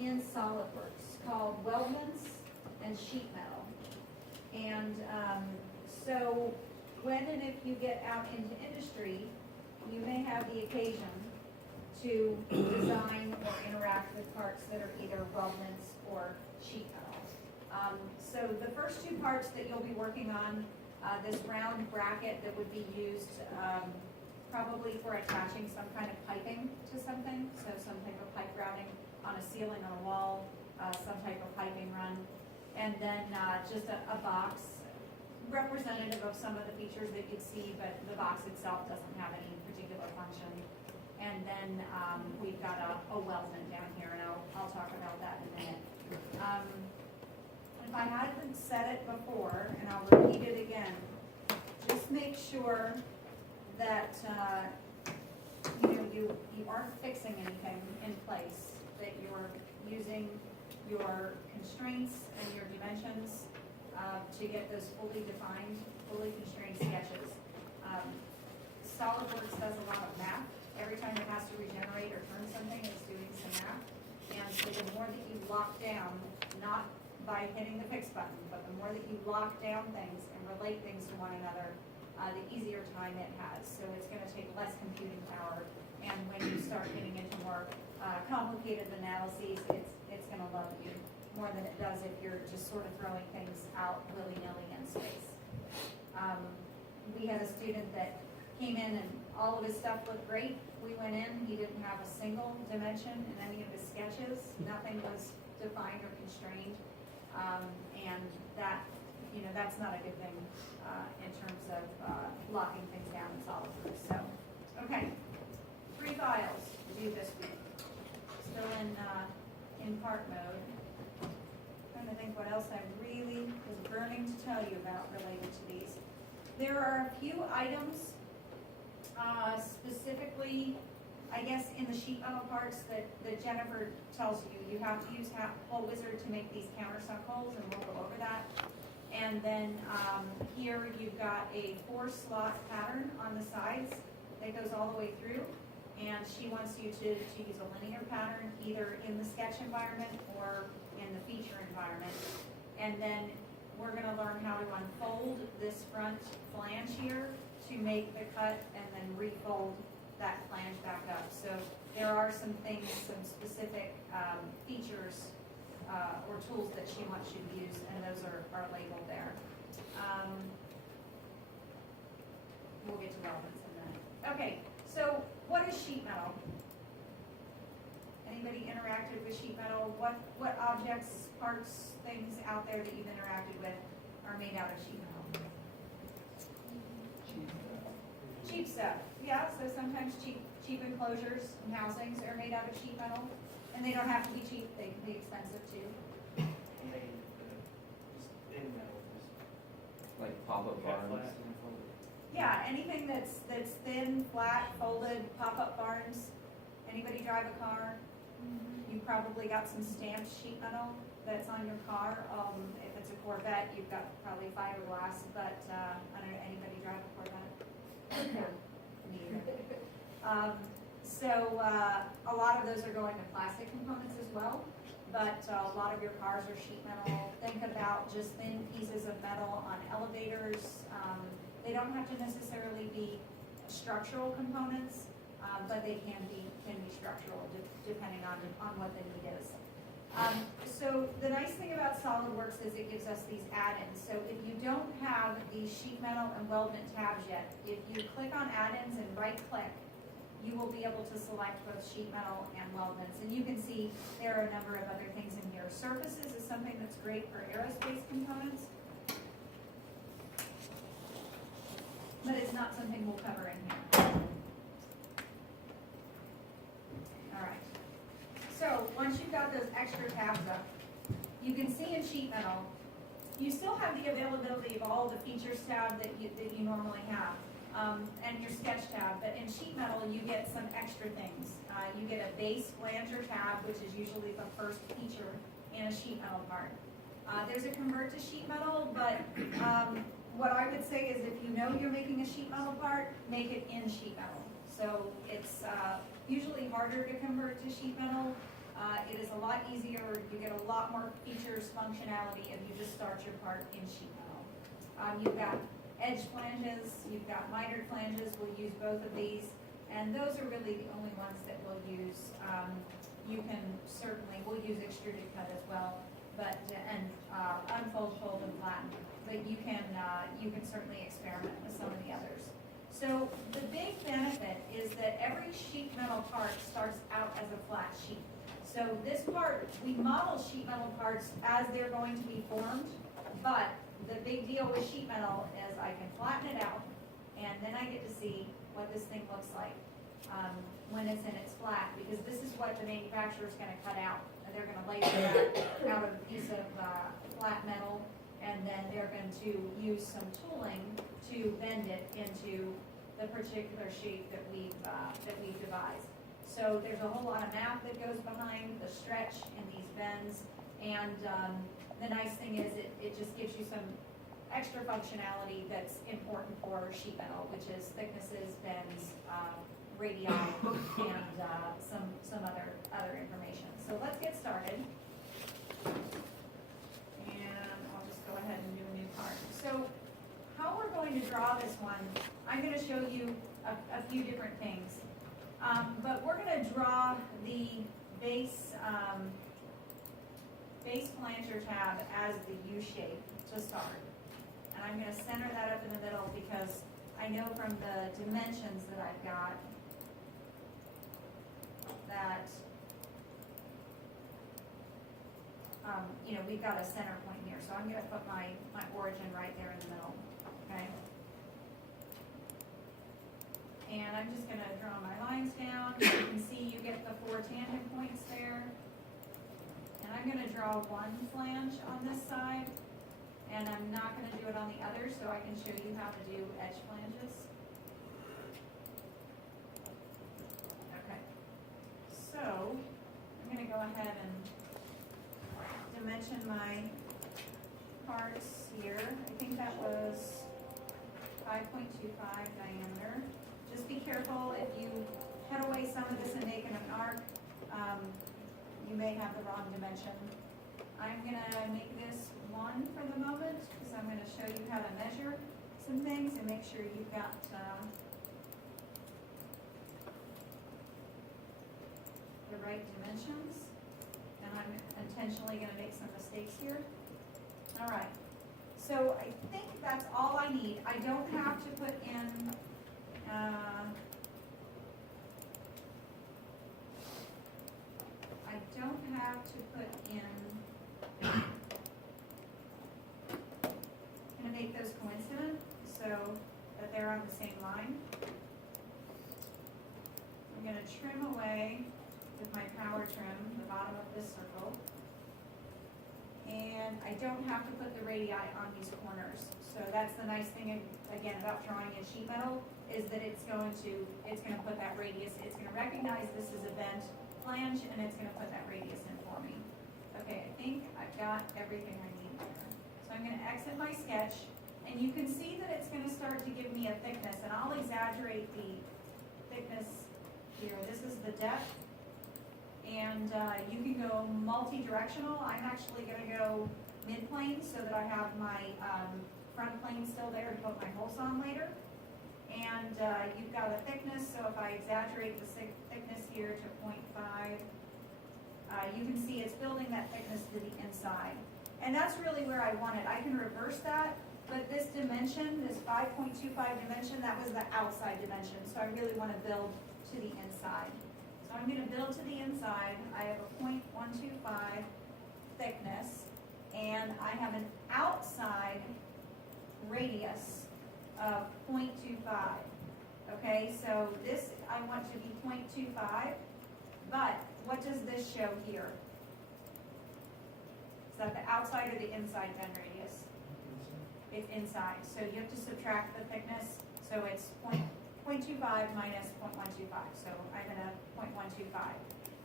in Solidworks called weldments and sheet metal. And so when and if you get out into industry, you may have the occasion to design or interact with parts that are either weldments or sheet metal. So the first two parts that you'll be working on, this round bracket that would be used probably for attaching some kind of piping to something, so some type of pipe routing on a ceiling, on a wall, some type of piping run, and then just a box representative of some of the features that you'd see, but the box itself doesn't have any particular function. And then we've got a weldment down here, and I'll talk about that in a minute. If I hadn't said it before, and I'll repeat it again, just make sure that you aren't fixing anything in place, that you're using your constraints and your dimensions to get those fully defined, fully constrained sketches. Solidworks does a lot of math. Every time it has to regenerate or turn something, it's doing some math. And so the more that you lock down, not by hitting the fix button, but the more that you lock down things and relate things to one another, the easier time it has. So it's going to take less computing power. And when you start getting into more complicated analyses, it's going to love you more than it does if you're just sort of throwing things out willy-nilly in space. We had a student that came in and all of his stuff looked great. We went in, he didn't have a single dimension in any of his sketches. Nothing was defined or constrained. And that, that's not a good thing in terms of locking things down in Solidworks. So, okay, 3 files to do this week. Still in part mode. Trying to think what else I really was burning to tell you about related to these. There are a few items, specifically, I guess, in the sheet metal parts that Jennifer tells you. You have to use Hole Wizard to make these countersunk holes, and we'll go over that. And then here you've got a 4-slot pattern on the sides that goes all the way through. And she wants you to use a linear pattern either in the sketch environment or in the feature environment. And then we're going to learn how to unfold this front flange here to make the cut and then refold that flange back up. So there are some things, some specific features or tools that she wants you to use, and those are labeled there. We'll get to weldments in a minute. Okay, so what is sheet metal? Anybody interacted with sheet metal? What objects, parts, things out there that you've interacted with are made out of sheet metal? Cheap stuff. Yeah, so sometimes cheap enclosures and housings are made out of sheet metal. And they don't have to be cheap, they can be expensive too. Like pop-up barns. Yeah, anything that's thin, flat, folded, pop-up barns. Anybody drive a car? You probably got some stamped sheet metal that's on your car. If it's a Corvette, you've got probably fiberglass, but I don't know, anybody drive a Corvette? No, me either. So a lot of those are going to plastic components as well, but a lot of your cars are sheet metal. Think about just thin pieces of metal on elevators. They don't have to necessarily be structural components, but they can be structural depending on what the need is. So the nice thing about Solidworks is it gives us these add-ins. So if you don't have these sheet metal and weldment tabs yet, if you click on add-ins and right-click, you will be able to select both sheet metal and weldments. And you can see there are a number of other things in here. Surfaces is something that's great for aerospace components, but it's not something we'll cover in here. All right. So once you've got those extra tabs up, you can see in sheet metal, you still have the availability of all the features tab that you normally have. And your sketch tab, but in sheet metal you get some extra things. You get a base flanger tab, which is usually the first feature in a sheet metal part. There's a convert to sheet metal, but what I would say is if you know you're making a sheet metal part, make it in sheet metal. So it's usually harder to convert to sheet metal It is a lot easier, you get a lot more features, functionality if you just start your part in sheet metal. You've got edge flanges, you've got mitered flanges, we'll use both of these, and those are really the only ones that we'll use. You can certainly, we'll use extruded cut as well, but, and unfold, fold, and flatten, but you can certainly experiment with some of the others. So the big benefit is that every sheet metal part starts out as a flat sheet. So this part, we model sheet metal parts as they're going to be formed, but the big deal with sheet metal is I can flatten it out, and then I get to see what this thing looks like when it's in its flat, because this is what the manufacturer is going to cut out. And they're going to laser that out of a piece of flat metal, and then they're going to use some tooling to bend it into the particular shape that we've devised. So there's a whole lot of math that goes behind the stretch in these bends, and the nice thing is it just gives you some extra functionality that's important for sheet metal, which is thicknesses, bends, radii, and some other information. So let's get started. And I'll just go ahead and do a new part. So how we're going to draw this one, I'm going to show you a few different things. But we're going to draw the base flanger tab as the U shape to start. And I'm going to center that up in the middle because I know from the dimensions that I've got that, we've got a center point here. So I'm going to put my origin right there in the middle, okay? And I'm just going to draw my lines down. You can see you get the 4 tangent points there. And I'm going to draw one flange on this side, and I'm not going to do it on the other, so I can show you how to do edge flanges. Okay. So I'm going to go ahead and dimension my parts here. I think that was 5.25 diameter. Just be careful if you cut away some of this and make it an arc, you may have the wrong dimension. I'm going to make this 1 for the moment because I'm going to show you how to measure some things and make sure you've got the right dimensions. And I'm intentionally going to make some mistakes here. All right. So I think that's all I need. I don't have to put in I'm going to make those coincident so that they're on the same line. I'm going to trim away with my power trim the bottom of this circle. And I don't have to put the radii on these corners. So that's the nice thing, again, about drawing in sheet metal, is that it's going to put that radius, it's going to recognize this is a bent flange, and it's going to put that radius in for me. Okay, I think I've got everything I need there. So I'm going to exit my sketch, and you can see that it's going to start to give me a thickness, and I'll exaggerate the thickness here. This is the depth, and you can go multi-directional. I'm actually going to go mid-plane so that I have my front plane still there to put my holes on later. And you've got a thickness, so if I exaggerate the thickness here to 0.5, you can see it's building that thickness to the inside. And that's really where I want it. I can reverse that, but this dimension, this 5.25 dimension, that was the outside dimension. So I really want to build to the inside. So I'm going to build to the inside. I have a 0.125 thickness, and I have an outside radius of 0.25. Okay, so this I want to be 0.25, but what does this show here? Is that the outside or the inside bend radius? It's inside, so you have to subtract the thickness, so it's 0.25 minus 0.125, so I'm at a 0.125.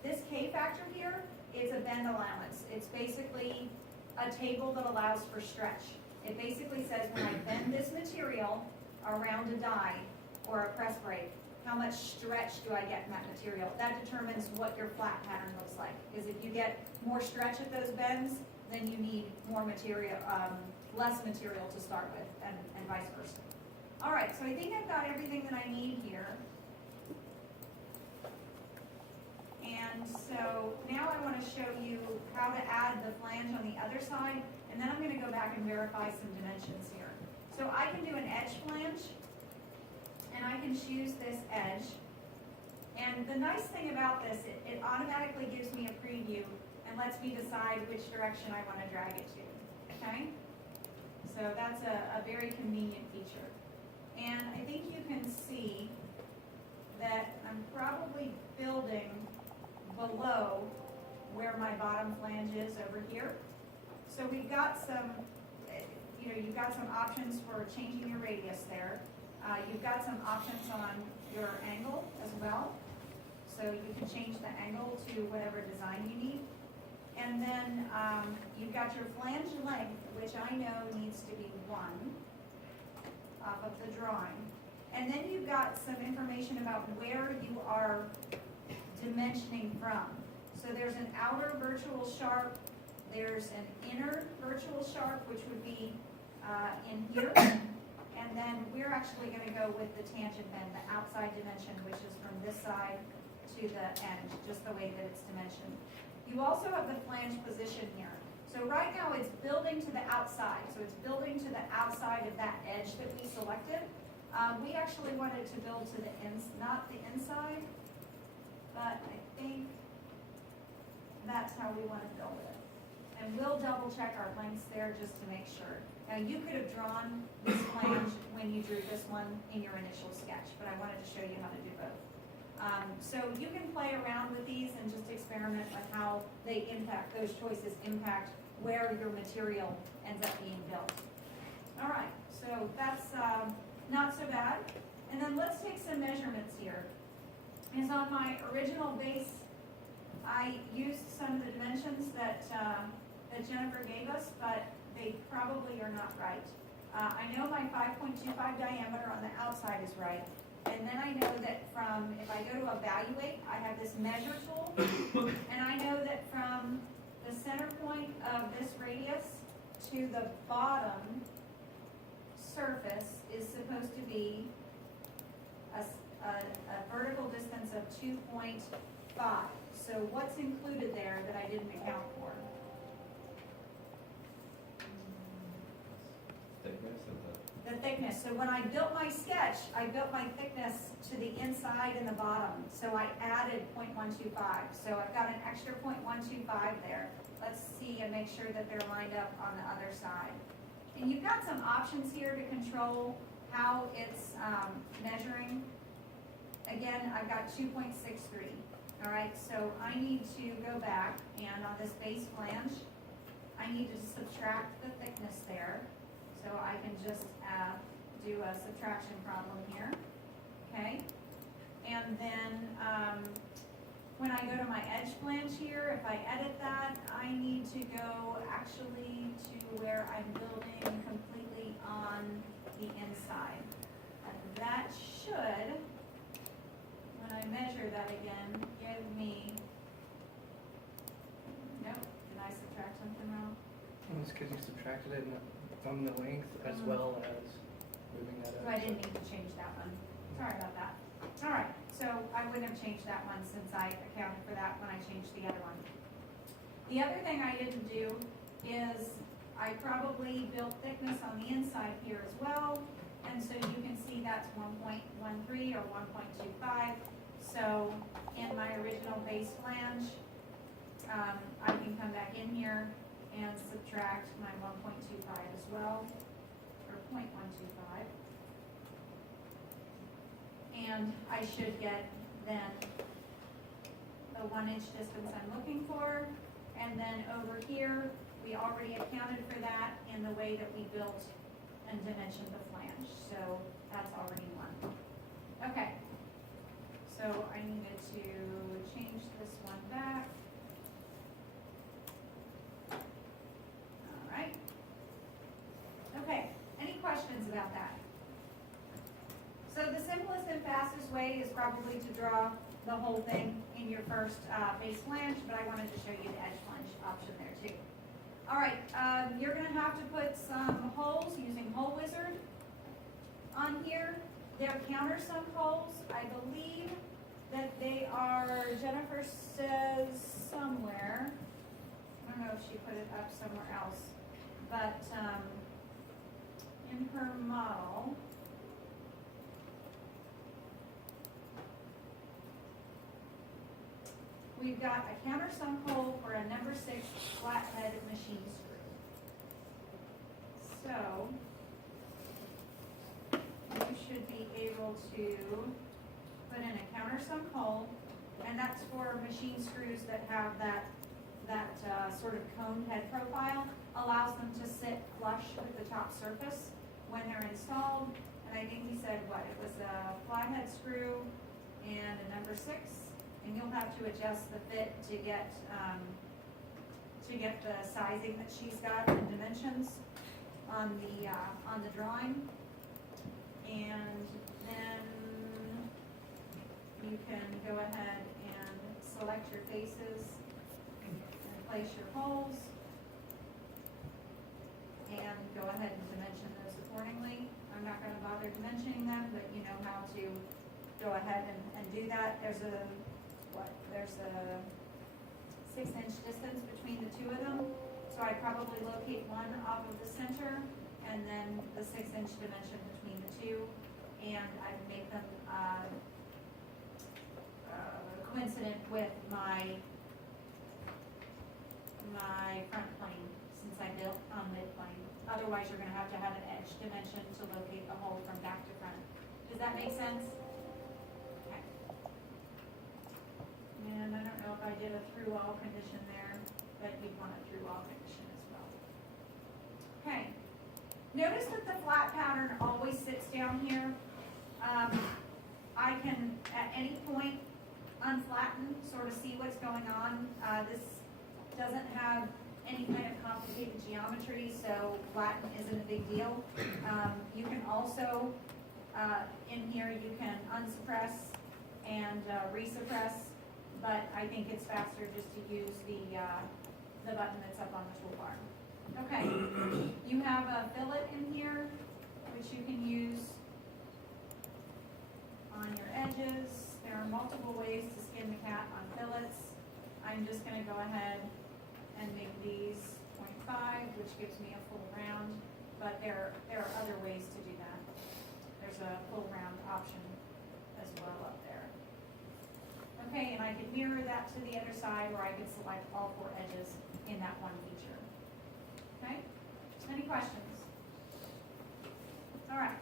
This K factor here is a bend allowance. It's basically a table that allows for stretch. It basically says when I bend this material around a die or a press brake, how much stretch do I get in that material. That determines what your flat pattern looks like. Because if you get more stretch at those bends, then you need more material, less material to start with, and vice versa. All right, so I think I've got everything that I need here. And so now I want to show you how to add the flange on the other side, and then I'm going to go back and verify some dimensions here. So I can do an edge flange, and I can choose this edge. And the nice thing about this, it automatically gives me a preview and lets me decide which direction I want to drag it to, okay? So that's a very convenient feature. And I think you can see that I'm probably building below where my bottom flange is over here. So we've got some, you've got some options for changing your radius there. You've got some options on your angle as well. So you can change the angle to whatever design you need. And then you've got your flange length, which I know needs to be 1 off of the drawing. And then you've got some information about where you are dimensioning from. So there's an outer virtual sharp, there's an inner virtual sharp, which would be in here. And then we're actually going to go with the tangent bend, the outside dimension, which is from this side to the end, just the way that it's dimensioned. You also have the flange position here. So right now it's building to the outside. So it's building to the outside of that edge that we selected. We actually wanted to build to the not the inside, but I think that's how we want to build it. And we'll double check our lengths there just to make sure. Now you could have drawn this flange when you drew this one in your initial sketch, but I wanted to show you how to do both. So you can play around with these and just experiment with how they impact, those choices impact where your material ends up being built. All right, so that's not so bad. And then let's take some measurements here. Because on my original base, I used some of the dimensions that Jennifer gave us, but they probably are not right. I know my 5.25 diameter on the outside is right. And then I know that from, if I go to evaluate, I have this measure tool. And I know that from the center point of this radius to the bottom surface is supposed to be a vertical distance of 2.5. So what's included there that I didn't account for? Thickness of The thickness. So when I built my sketch, I built my thickness to the inside and the bottom. So I added 0.125. So I've got an extra 0.125 there. Let's see and make sure that they're lined up on the other side. And you've got some options here to control how it's measuring. Again, I've got 2.63. All right, so I need to go back and on this base flange, I need to subtract the thickness there. So I can just do a subtraction problem here, okay? And then when I go to my edge flange here, if I edit that, I need to go actually to where I'm building completely on the inside. And that should, when I measure that again, give me, nope, did I subtract something wrong? It's because you subtracted it from the length as well as moving that up. So I didn't need to change that one. Sorry about that. All right, so I wouldn't have changed that one since I accounted for that when I changed the other one. The other thing I didn't do is I probably built thickness on the inside here as well. And so you can see that's 1.13 or 1.25. So in my original base flange, I can come back in here and subtract my 1.25 as well, or 0.125. And I should get then the 1 inch distance I'm looking for. And then over here, we already accounted for that in the way that we built and dimensioned the flange. So that's already one. Okay. So I needed to change this one back. All right. Okay, any questions about that? So the simplest and fastest way is probably to draw the whole thing in your first base flange, but I wanted to show you the edge flange option there too. All right, you're gonna have to put some holes using Hole Wizard on here. They're countersunk holes. I believe that they are, Jennifer says somewhere, I don't know if she put it up somewhere else, but in her model, we've got a countersunk hole for a number 6 flathead machine screw. So, you should be able to put in a countersunk hole, and that's for machine screws that have that sort of cone head profile, allows them to sit flush with the top surface when they're installed. And I think he said, what, it was a flathead screw and a number 6, and you'll have to adjust the fit to get the sizing that she's got and dimensions on the drawing. And then you can go ahead and select your faces and place your holes and go ahead and dimension those accordingly. I'm not gonna bother dimensioning them, but you know how to go ahead and do that. There's a 6-inch distance between the two of them. So I'd probably locate one off of the center and then the 6-inch dimension between the two, and I'd make them coincident with my front plane, since I built on mid plane. Otherwise, you're gonna have to have an edge dimension to locate the hole from back to front. Does that make sense? Okay. And I don't know if I did a through all condition there, but you'd want a through all condition as well. Okay. Notice that the flat pattern always sits down here. I can, at any point, unflatten, sort of see what's going on. This doesn't have any kind of complicated geometry, so flatten isn't a big deal. You can also, in here, you can unsuppress and resuppress, but I think it's faster just to use the button that's up on the toolbar. Okay, you have a fillet in here, which you can use on your edges. There are multiple ways to skin the cat on fillets. I'm just gonna go ahead and make these 0.5, which gives me a full round, but there are other ways to do that. There's a full round option as well up there. Okay, and I could mirror that to the other side, or I could select all 4 edges in that one feature. Okay, any questions? All right,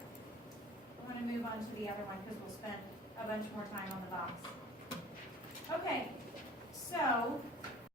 I'm gonna move on to the other one because we'll spend a bunch more time on the box. Okay, so